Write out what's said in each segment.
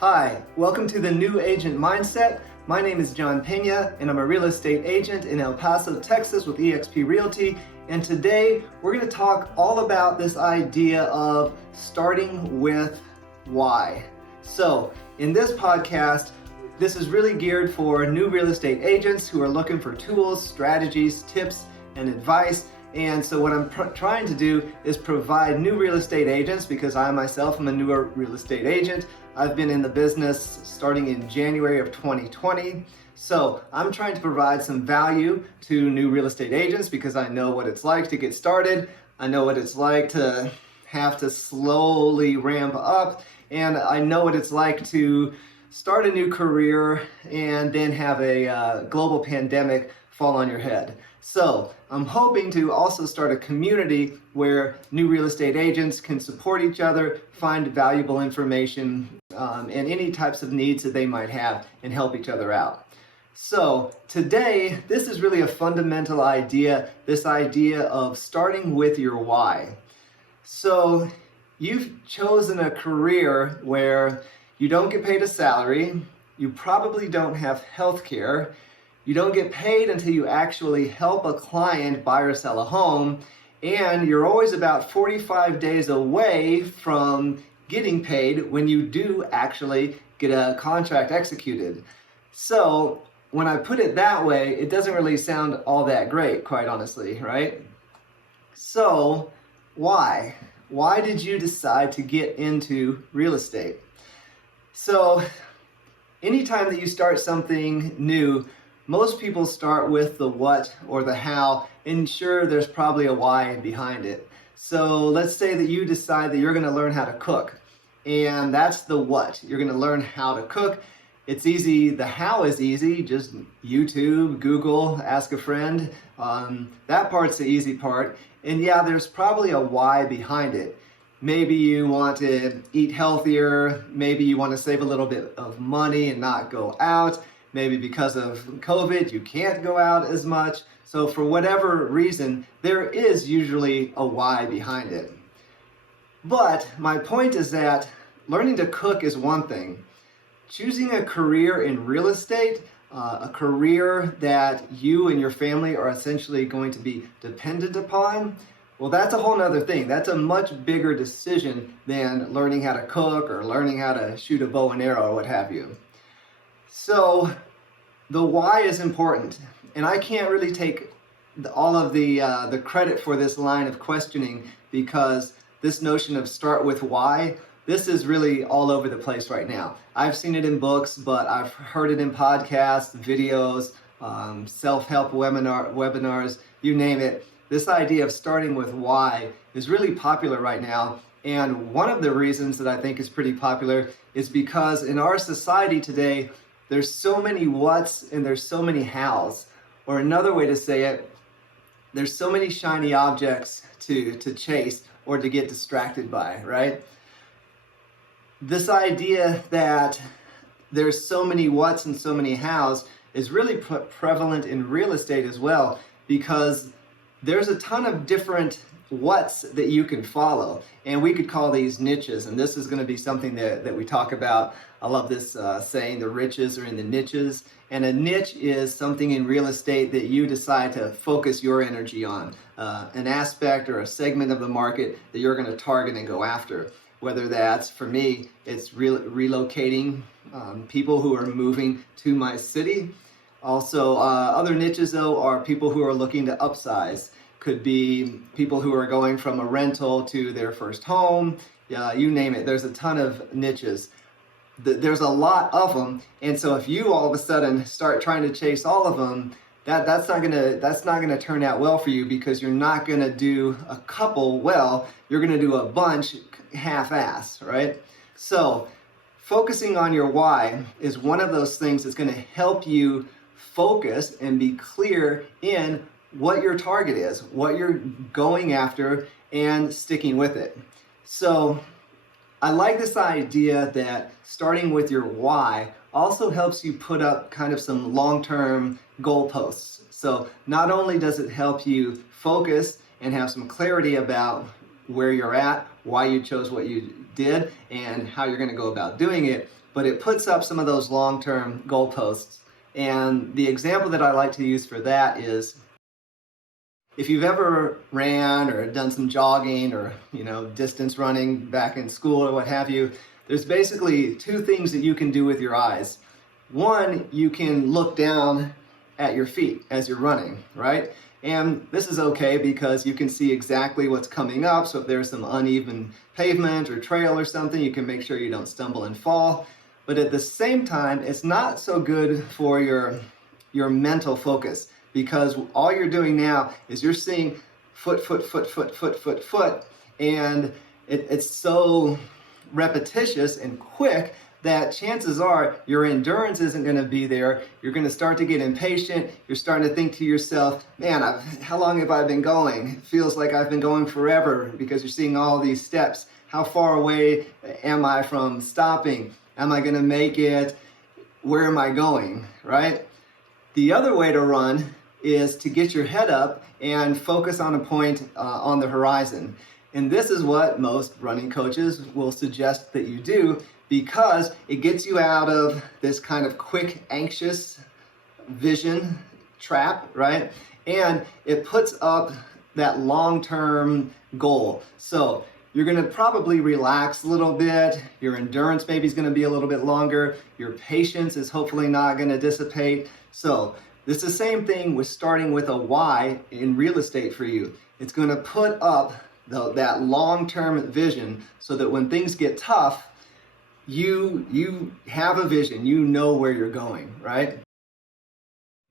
Hi, welcome to the New Agent Mindset. My name is John Pena, and I'm a real estate agent in El Paso, Texas with eXp Realty. And today we're going to talk all about this idea of starting with why. So in this podcast, this is really geared for new real estate agents who are looking for tools, strategies, tips, and advice. And so what I'm trying to do is provide new real estate agents, because I myself am a newer real estate agent. I've been in the business starting in January of 2020. So I'm trying to provide some value to new real estate agents because I know what it's like to get started. I know what it's like to have to slowly ramp up. And I know what it's like to start a new career and then have a global pandemic fall on your head. So I'm hoping to also start a community where new real estate agents can support each other, find valuable information, and any types of needs that they might have, and help each other out. So today, this is really a fundamental idea, this idea of starting with your why. So you've chosen a career where you don't get paid a salary, you probably don't have health care, you don't get paid until you actually help a client buy or sell a home, and you're always about 45 days away from getting paid when you do actually get a contract executed. So when I put it that way, it doesn't really sound all that great, quite honestly, right? So why? Why did you decide to get into real estate? So anytime that you start something new, most people start with the what or the how, and sure, there's probably a why behind it. So let's say that you decide that you're going to learn how to cook, and that's the what. You're going to learn how to cook. It's easy. The how is easy. Just YouTube, Google, ask a friend. That part's the easy part. And yeah, there's probably a why behind it. Maybe you want to eat healthier. Maybe you want to save a little bit of money and not go out. Maybe because of COVID, you can't go out as much. So for whatever reason, there is usually a why behind it. But my point is that learning to cook is one thing. Choosing a career in real estate, a career that you and your family are essentially going to be dependent upon, well, that's a whole nother thing. That's a much bigger decision than learning how to cook or learning how to shoot a bow and arrow or what have you. So the why is important, and I can't really take all of the credit for this line of questioning, because this notion of start with why, this is really all over the place right now. I've seen it in books, but I've heard it in podcasts, videos, self-help webinars, you name it. This idea of starting with why is really popular right now. And one of the reasons that I think is pretty popular is because in our society today, there's so many whats and there's so many hows. Or another way to say it, there's so many shiny objects to chase or to get distracted by, right? This idea that there's so many whats and so many hows is really prevalent in real estate as well, because there's a ton of different whats that you can follow, and we could call these niches, and this is going to be something that we talk about. I love this saying, the riches are in the niches, and a niche is something in real estate that you decide to focus your energy on, an aspect or a segment of the market that you're going to target and go after. Whether that's, for me, it's relocating people who are moving to my city. Also, other niches, though, are people who are looking to upsize. Could be people who are going from a rental to their first home. You name it. There's a ton of niches. There's a lot of them, and so if you all of a sudden start trying to chase all of them, that's not gonna turn out well for you, because you're not gonna do a couple well. You're gonna do a bunch half-ass, right? So focusing on your why is one of those things that's gonna help you focus and be clear in what your target is, what you're going after, and sticking with it. So I like this idea that starting with your why also helps you put up kind of some long-term goalposts. So not only does it help you focus and have some clarity about where you're at, why you chose what you did and how you're going to go about doing it, but it puts up some of those long-term goalposts. And the example that I like to use for that is, if you've ever ran or done some jogging or, distance running back in school or what have you, there's basically two things that you can do with your eyes. One, you can look down at your feet as you're running, right? And this is okay because you can see exactly what's coming up. So if there's some uneven pavement or trail or something, you can make sure you don't stumble and fall. But at the same time, it's not so good for your mental focus, because all you're doing now is you're seeing foot, and it's so repetitious and quick that chances are your endurance isn't going to be there. You're going to start to get impatient. You're starting to think to yourself, man, how long have I been going? It feels like I've been going forever, because you're seeing all these steps. How far away am I from stopping? Am I going to make it? Where am I going, right? The other way to run is to get your head up and focus on a point on the horizon. And this is what most running coaches will suggest that you do, because it gets you out of this kind of quick, anxious vision trap, right? And it puts up that long-term goal. So you're going to probably relax a little bit. Your endurance maybe is going to be a little bit longer. Your patience is hopefully not going to dissipate. So it's the same thing with starting with a why in real estate for you. It's going to put up that long-term vision so that when things get tough, you have a vision, you know where you're going, right?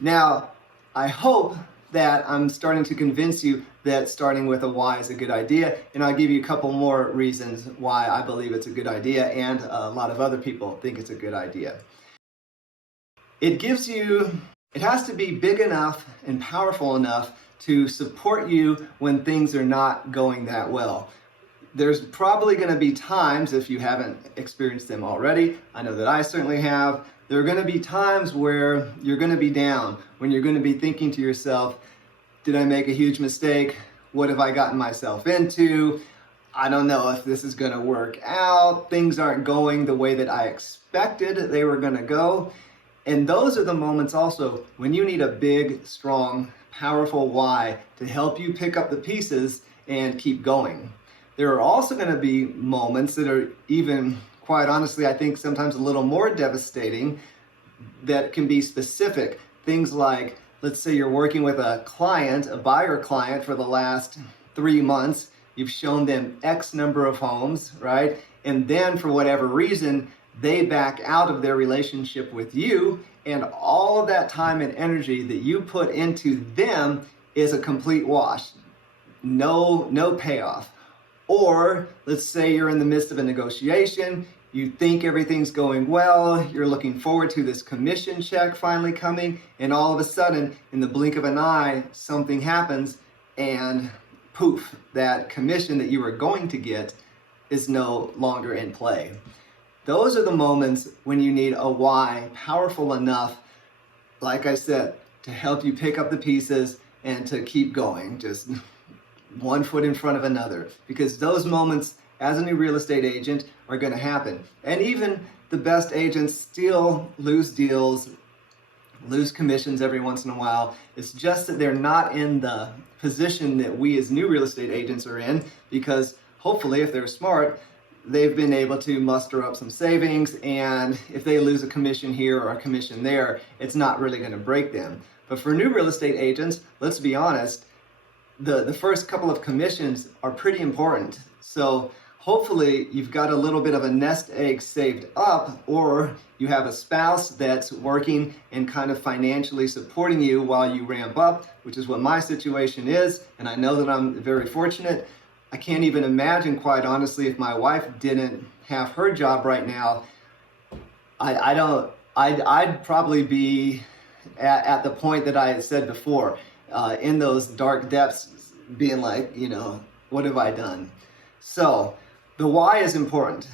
Now, I hope that I'm starting to convince you that starting with a why is a good idea, and I'll give you a couple more reasons why I believe it's a good idea, and a lot of other people think it's a good idea. It has to be big enough and powerful enough to support you when things are not going that well. There's probably going to be times, if you haven't experienced them already, I know that I certainly have, there are going to be times where you're going to be down, when you're going to be thinking to yourself, did I make a huge mistake? What have I gotten myself into? I don't know if this is going to work out. Things aren't going the way that I expected they were going to go. And those are the moments also when you need a big, strong, powerful why to help you pick up the pieces and keep going. There are also going to be moments that are even, quite honestly, I think sometimes a little more devastating, that can be specific. Things like, let's say you're working with a client, a buyer client, for the last 3 months. You've shown them X number of homes, right? And then for whatever reason, they back out of their relationship with you, and all of that time and energy that you put into them is a complete wash. No payoff. Or let's say you're in the midst of a negotiation, you think everything's going well, you're looking forward to this commission check finally coming, and all of a sudden, in the blink of an eye, something happens, and poof, that commission that you were going to get is no longer in play. Those are the moments when you need a why powerful enough, like I said, to help you pick up the pieces and to keep going, just one foot in front of another. Because those moments, as a new real estate agent, are going to happen. And even the best agents still lose deals, lose commissions every once in a while. It's just that they're not in the position that we as new real estate agents are in, because hopefully, if they're smart, they've been able to muster up some savings, and if they lose a commission here or a commission there, it's not really going to break them. But for new real estate agents, let's be honest, the first couple of commissions are pretty important. So hopefully you've got a little bit of a nest egg saved up, or you have a spouse that's working and kind of financially supporting you while you ramp up, which is what my situation is, and I know that I'm very fortunate. I can't even imagine, quite honestly, if my wife didn't have her job right now. I'd probably be at the point that I had said before, in those dark depths, being like, what have I done? So the why is important.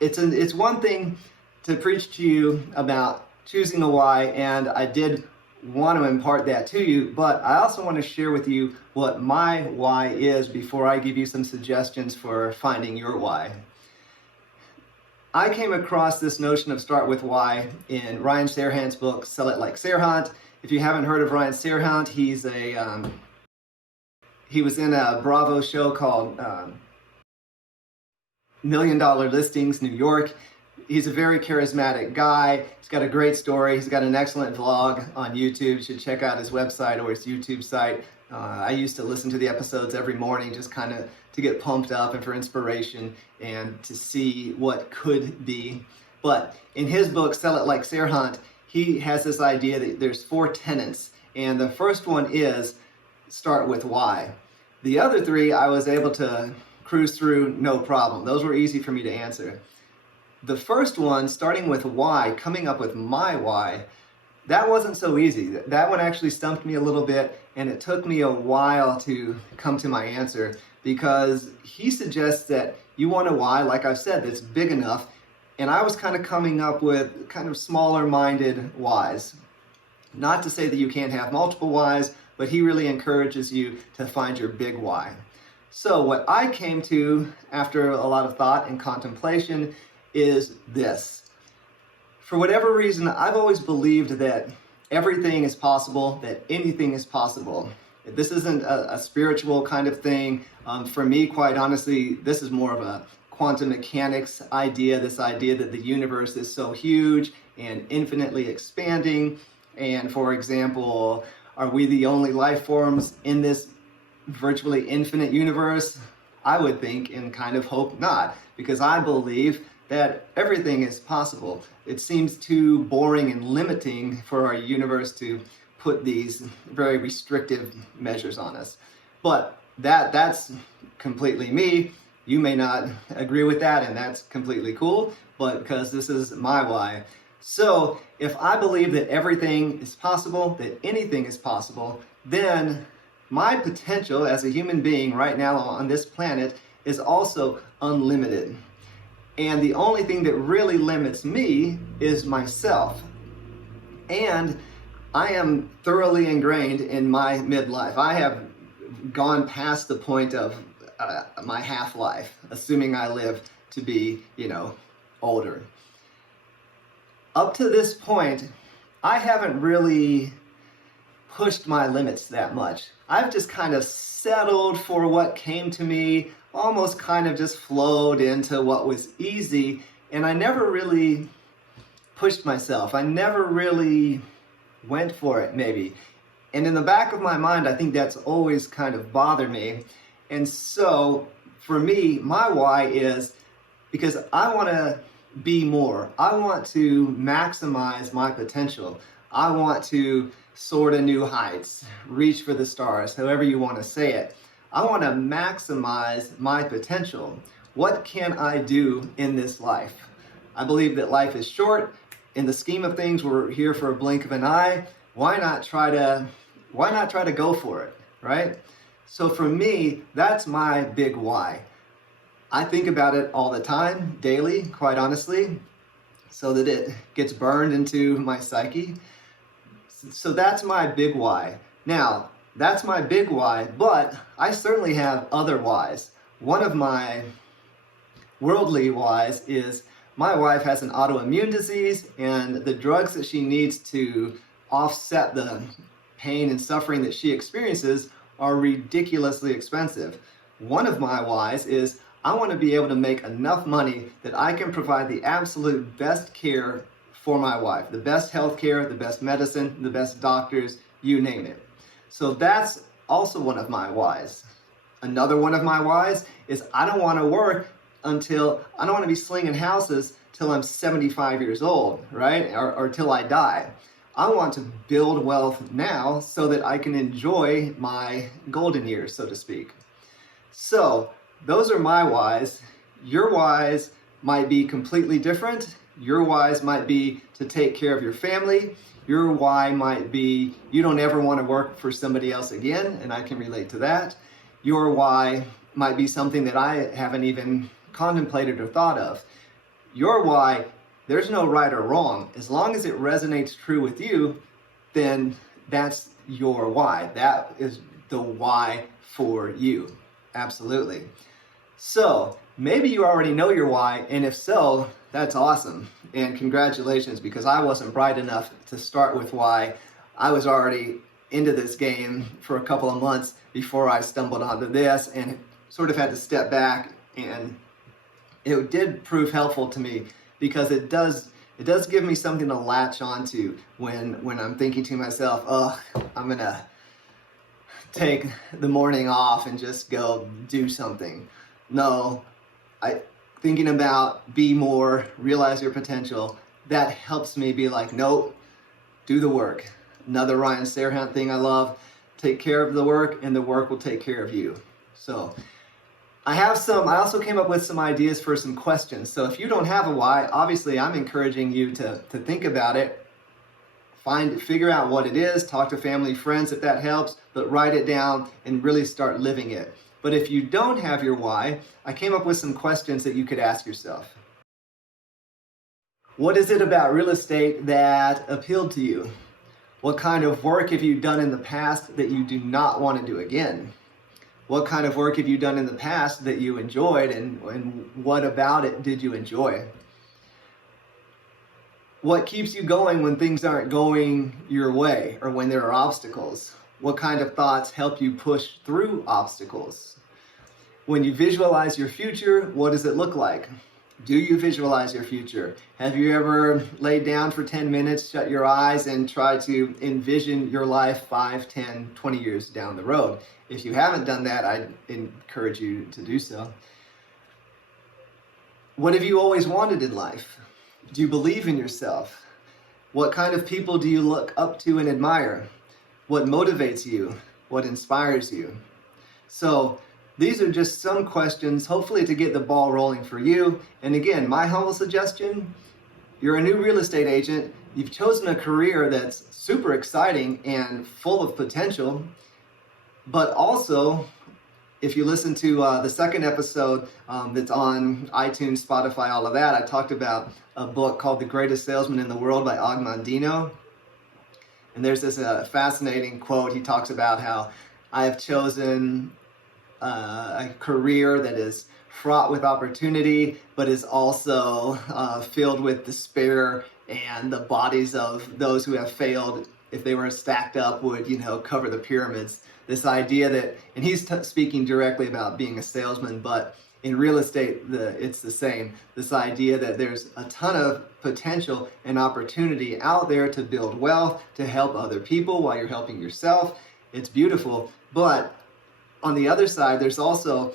It's one thing to preach to you about choosing a why, and I did want to impart that to you, but I also want to share with you what my why is before I give you some suggestions for finding your why. I came across this notion of start with why in Ryan Serhant's book, Sell It Like Serhant. If you haven't heard of Ryan Serhant, he was in a Bravo show called $1 Million Listings New York. He's a very charismatic guy. He's got a great story. He's got an excellent vlog on YouTube. You should check out his website or his YouTube site. I used to listen to the episodes every morning just kind of to get pumped up and for inspiration and to see what could be. But in his book, Sell It Like Serhant, he has this idea that there's 4 tenets. And the first one is start with why. The other 3 I was able to cruise through no problem. Those were easy for me to answer. The first one, starting with why, coming up with my why, that wasn't so easy. That one actually stumped me a little bit, and it took me a while to come to my answer, because he suggests that you want a why, like I've said, that's big enough, and I was kind of coming up with kind of smaller-minded whys. Not to say that you can't have multiple whys, but he really encourages you to find your big why. So what I came to after a lot of thought and contemplation is this. For whatever reason, I've always believed that everything is possible, that anything is possible. This isn't a spiritual kind of thing. For me, quite honestly, this is more of a quantum mechanics idea, this idea that the universe is so huge and infinitely expanding. And for example, are we the only life forms in this virtually infinite universe? I would think and kind of hope not, because I believe that everything is possible. It seems too boring and limiting for our universe to put these very restrictive measures on us. But that's completely me. You may not agree with that, and that's completely cool, but because this is my why. So if I believe that everything is possible, that anything is possible, then my potential as a human being right now on this planet is also unlimited. And the only thing that really limits me is myself. And I am thoroughly ingrained in my midlife. I have gone past the point of my half-life, assuming I live to be, older. Up to this point, I haven't really pushed my limits that much. I've just kind of settled for what came to me, almost kind of just flowed into what was easy, and I never really pushed myself. I never really went for it, maybe. And in the back of my mind, I think that's always kind of bothered me. And so, for me, my why is because I want to be more. I want to maximize my potential. I want to soar to new heights, reach for the stars, however you want to say it. I want to maximize my potential. What can I do in this life? I believe that life is short. In the scheme of things, we're here for a blink of an eye. Why not try to go for it, right? So for me, that's my big why. I think about it all the time, daily, quite honestly, so that it gets burned into my psyche. So that's my big why. Now, that's my big why, but I certainly have other whys. One of my worldly whys is my wife has an autoimmune disease, and the drugs that she needs to offset the pain and suffering that she experiences are ridiculously expensive. One of my whys is I want to be able to make enough money that I can provide the absolute best care for my wife, the best health care, the best medicine, the best doctors, you name it. So that's also one of my whys. Another one of my whys is I don't want to be slinging houses till I'm 75 years old, right? Or till I die. I want to build wealth now so that I can enjoy my golden years, so to speak. So those are my whys. Your whys might be completely different. Your whys might be to take care of your family. Your why might be you don't ever want to work for somebody else again, and I can relate to that. Your why might be something that I haven't even contemplated or thought of. Your why, there's no right or wrong. As long as it resonates true with you, then that's your why. That is the why for you. Absolutely. So maybe you already know your why, and if so, that's awesome. And congratulations, because I wasn't bright enough to start with why. I was already into this game for a couple of months before I stumbled onto this and sort of had to step back, and it did prove helpful to me because it does give me something to latch onto when I'm thinking to myself, oh, I'm gonna take the morning off and just go do something. No, thinking about be more, realize your potential, that helps me be like, nope, do the work. Another Ryan Serhant thing I love, take care of the work and the work will take care of you. So I also came up with some ideas for some questions. So if you don't have a why, obviously I'm encouraging you to think about it, figure out what it is, talk to family, friends if that helps, but write it down and really start living it. But if you don't have your why, I came up with some questions that you could ask yourself. What is it about real estate that appealed to you? What kind of work have you done in the past that you do not want to do again? What kind of work have you done in the past that you enjoyed, and what about it did you enjoy? What keeps you going when things aren't going your way or when there are obstacles? What kind of thoughts help you push through obstacles? When you visualize your future, what does it look like? Do you visualize your future? Have you ever laid down for 10 minutes, shut your eyes, and tried to envision your life 5, 10, 20 years down the road? If you haven't done that, I encourage you to do so. What have you always wanted in life? Do you believe in yourself? What kind of people do you look up to and admire? What motivates you? What inspires you? So these are just some questions, hopefully to get the ball rolling for you. And again, my humble suggestion, you're a new real estate agent. You've chosen a career that's super exciting and full of potential. But also, if you listen to the second episode that's on iTunes, Spotify, all of that, I talked about a book called The Greatest Salesman in the World by Og Mandino. And there's this fascinating quote. He talks about how I have chosen a career that is fraught with opportunity, but is also filled with despair, and the bodies of those who have failed, if they were stacked up, would, cover the pyramids. This idea that, and he's speaking directly about being a salesman, but in real estate, it's the same. This idea that there's a ton of potential and opportunity out there to build wealth, to help other people while you're helping yourself. It's beautiful. But on the other side, there's also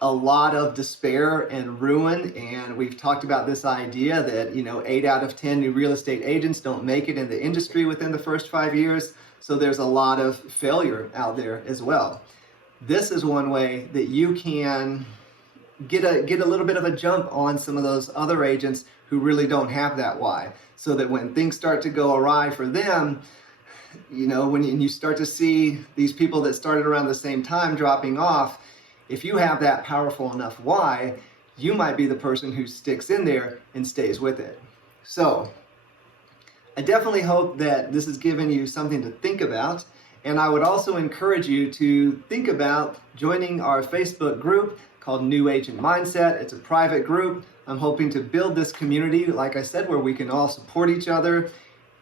a lot of despair and ruin. And we've talked about this idea that, 8 out of 10 new real estate agents don't make it in the industry within the first 5 years. So there's a lot of failure out there as well. This is one way that you can get a little bit of a jump on some of those other agents who really don't have that why, so that when things start to go awry for them, when you start to see these people that started around the same time dropping off, if you have that powerful enough why, you might be the person who sticks in there and stays with it. So I definitely hope that this has given you something to think about. And I would also encourage you to think about joining our Facebook group called New Agent Mindset. It's a private group. I'm hoping to build this community, like I said, where we can all support each other.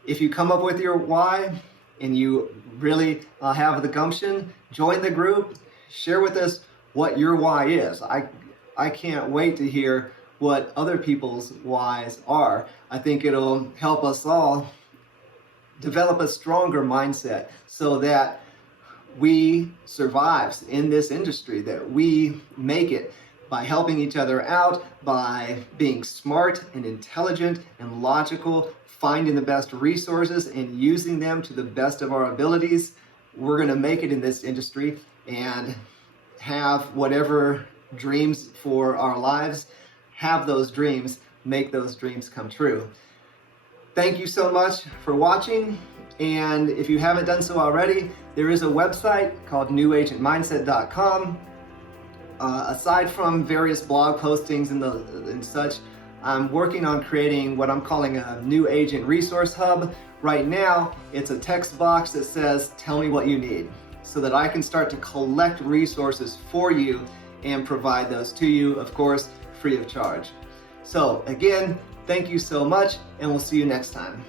If you come up with your why and you really have the gumption, join the group, share with us what your why is. I can't wait to hear what other people's whys are. I think it'll help us all develop a stronger mindset so that we survive in this industry, that we make it by helping each other out, by being smart and intelligent and logical, finding the best resources and using them to the best of our abilities. We're going to make it in this industry and have whatever dreams for our lives, have those dreams, make those dreams come true. Thank you so much for watching. And if you haven't done so already, there is a website called newagentmindset.com. Aside from various blog postings and such, I'm working on creating what I'm calling a new agent resource hub. Right now, it's a text box that says, tell me what you need, so that I can start to collect resources for you and provide those to you, of course, free of charge. So again, thank you so much, and we'll see you next time.